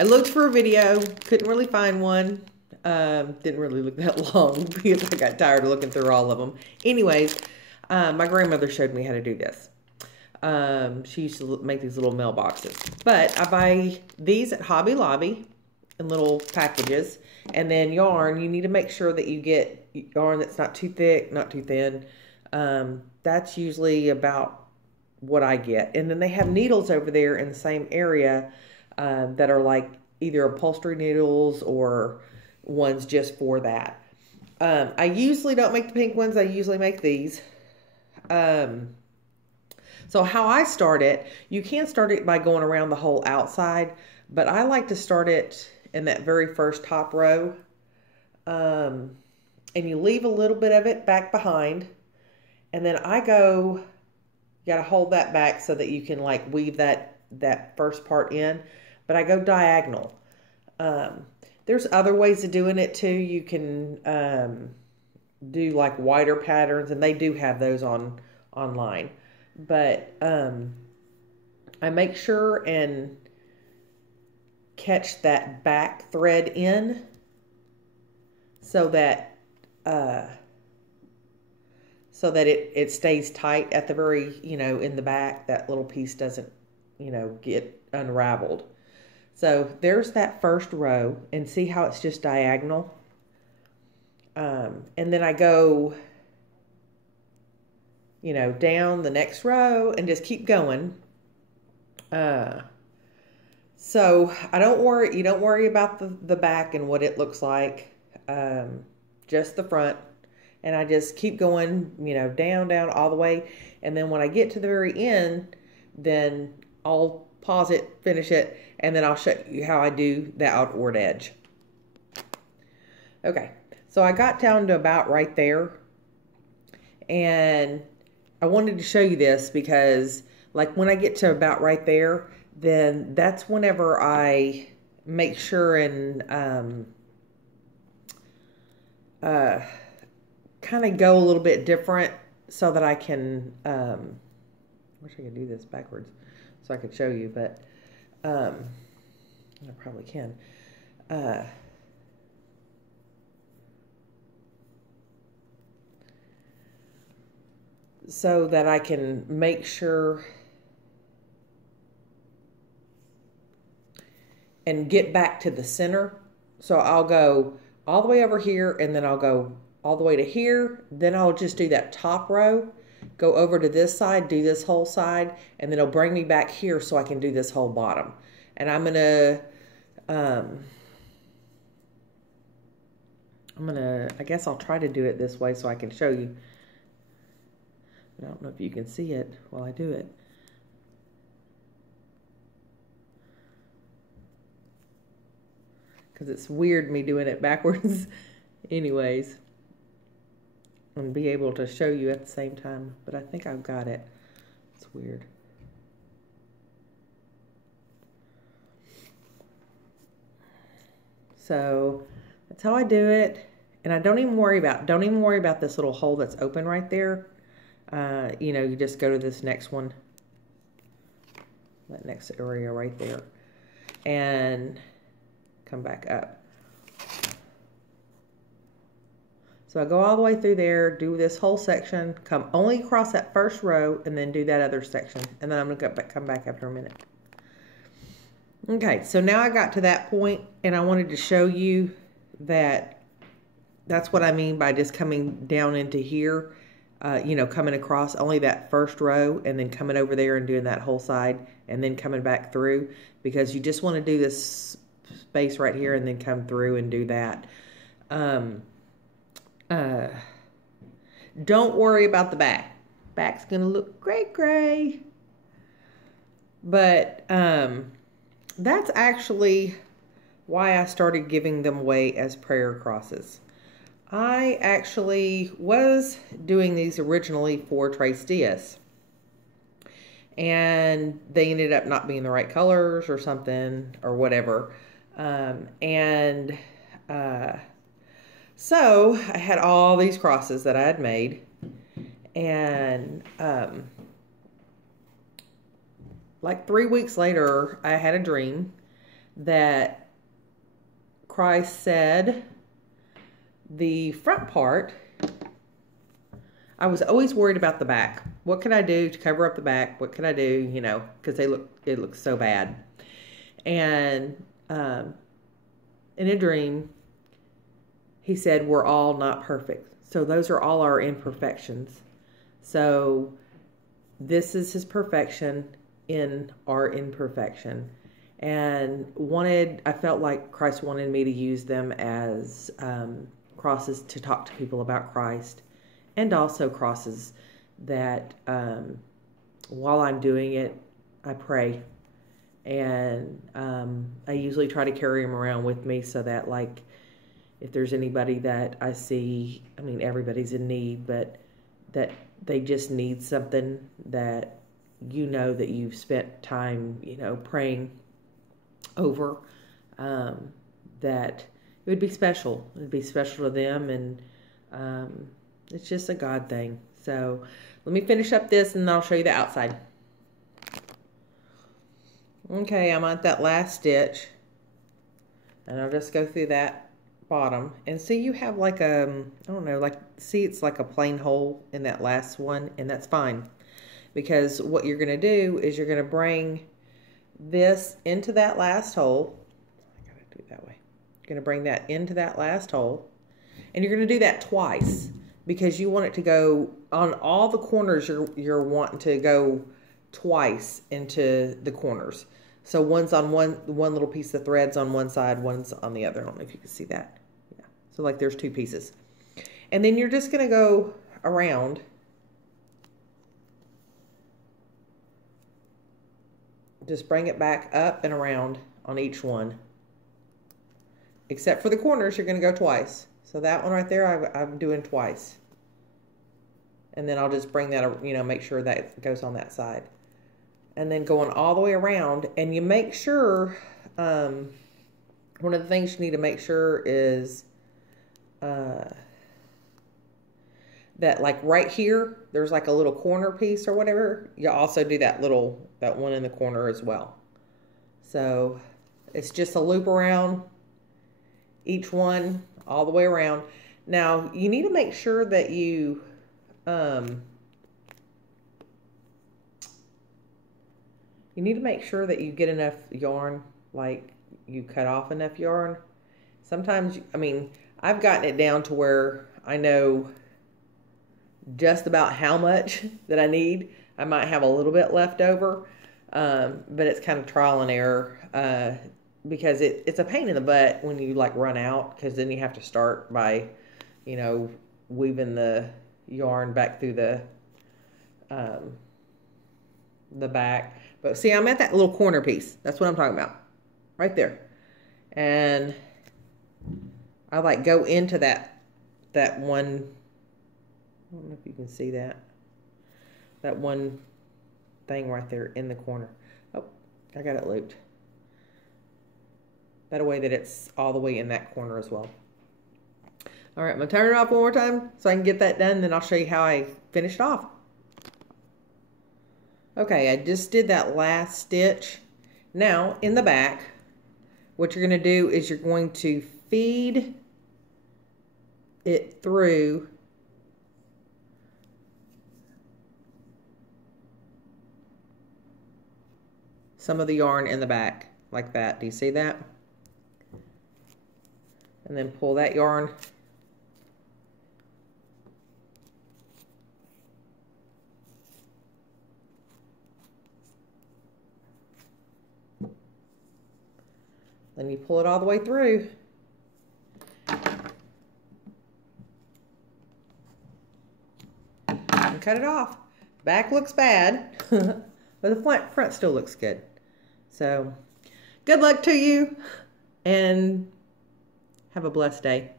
I looked for a video, couldn't really find one. Didn't really look that long because I got tired of looking through all of them. Anyways, my grandmother showed me how to do this. She used to make these little mailboxes. But I buy these at Hobby Lobby in little packages. And then yarn, you need to make sure that you get yarn that's not too thick, not too thin. That's usually about what I get. And then they have needles over there in the same area that are like either upholstery needles or ones just for that. I usually don't make the pink ones. I usually make these. So how I start it, you can start it by going around the whole outside, but I like to start it in that very first top row. And you leave a little bit of it back behind. And then I go, you got to hold that back so that you can like weave that first part in. But I go diagonal. There's other ways of doing it too. You can do like wider patterns, and they do have those online. But I make sure and catch that back thread in so that it stays tight at the very, in the back. That little piece doesn't, get unraveled. So there's that first row, and see how it's just diagonal. And then I go, down the next row and just keep going. So you don't worry about the back and what it looks like, just the front. And I just keep going, down all the way. And then when I get to the very end, then I'll pause it, finish it, and then I'll show you how I do the outward edge. Okay, so I got down to about right there. And I wanted to show you this because like when I get to about right there, then that's whenever I make sure and kind of go a little bit different so that I can, I wish I could do this backwards so I could show you, but I probably can. So that I can make sure and get back to the center. So I'll go all the way over here, and then I'll go all the way to here. Then I'll just do that top row, go over to this side, do this whole side, and then it'll bring me back here so I can do this whole bottom. And I'm gonna, I guess I'll try to do it this way so I can show you. I don't know if you can see it while I do it. Because it's weird me doing it backwards. Anyways. And be able to show you at the same time. But I think I've got it. It's weird. So that's how I do it. And I don't even worry about this little hole that's open right there. You just go to this next one, that next area right there, and come back up. So I go all the way through there, do this whole section, come only across that first row, and then do that other section. And then I'm going to come back after a minute. Okay, so now I got to that point, and I wanted to show you that that's what I mean by just coming down into here. Coming across only that first row and then coming over there and doing that whole side and then coming back through, because you just want to do this space right here and then come through and do that. Don't worry about the back. Back's going to look gray. But that's actually why I started giving them away as prayer crosses. I actually was doing these originally for Trace Diaz, and they ended up not being the right colors or something or whatever. So I had all these crosses that I had made, and like 3 weeks later, I had a dream that Christ said the front part, I was always worried about the back. What can I do to cover up the back? What can I do, you know, because it looks so bad. And in a dream, he said, we're all not perfect. So those are all our imperfections. So this is his perfection in our imperfection. And I felt like Christ wanted me to use them as crosses to talk to people about Christ, and also crosses that while I'm doing it, I pray. And I usually try to carry them around with me so that, like, if there's anybody that I see, I mean, everybody's in need, but that they just need something, that you know that you've spent time, you know, praying over, that it would be special. It would be special to them, and it's just a God thing. So let me finish up this and I'll show you the outside. Okay, I'm at that last stitch, and I'll just go through that bottom, and see you have like I don't know, like, see, it's like a plain hole in that last one, and that's fine, because what you're going to do is you're going to bring this into that last hole. I gotta do it that way. You're going to bring that into that last hole, and you're going to do that twice, because you want it to go on all the corners. You're wanting to go twice into the corners. So one's on one little piece of threads on one side, one's on the other. I don't know if you can see that. Yeah. So like there's two pieces. And then you're just going to go around. Just bring it back up and around on each one. Except for the corners, you're going to go twice. So that one right there, I'm doing twice. And then I'll just bring that, you know, make sure that it goes on that side. And then going all the way around, and you make sure, one of the things you need to make sure is that, like, right here, there's like a little corner piece or whatever. You also do that one in the corner as well. So it's just a loop around each one all the way around. Now you need to make sure that you get enough yarn, like you cut off enough yarn. Sometimes, I mean, I've gotten it down to where I know just about how much that I need. I might have a little bit left over, but it's kind of trial and error, because it's a pain in the butt when you, like, run out, because then you have to start by, you know, weaving the yarn back through the back. But see, I'm at that little corner piece. That's what I'm talking about. Right there. And I, like, go into that one. I don't know if you can see that. That one thing right there in the corner. Oh, I got it looped. That way that it's all the way in that corner as well. All right, I'm going to turn it off one more time so I can get that done. Then I'll show you how I finish it off. Okay, I just did that last stitch. Now, in the back, what you're going to do is you're going to feed it through some of the yarn in the back, like that. Do you see that? And then pull that yarn then you pull it all the way through. And cut it off. Back looks bad, but the front still looks good. So, good luck to you, and have a blessed day.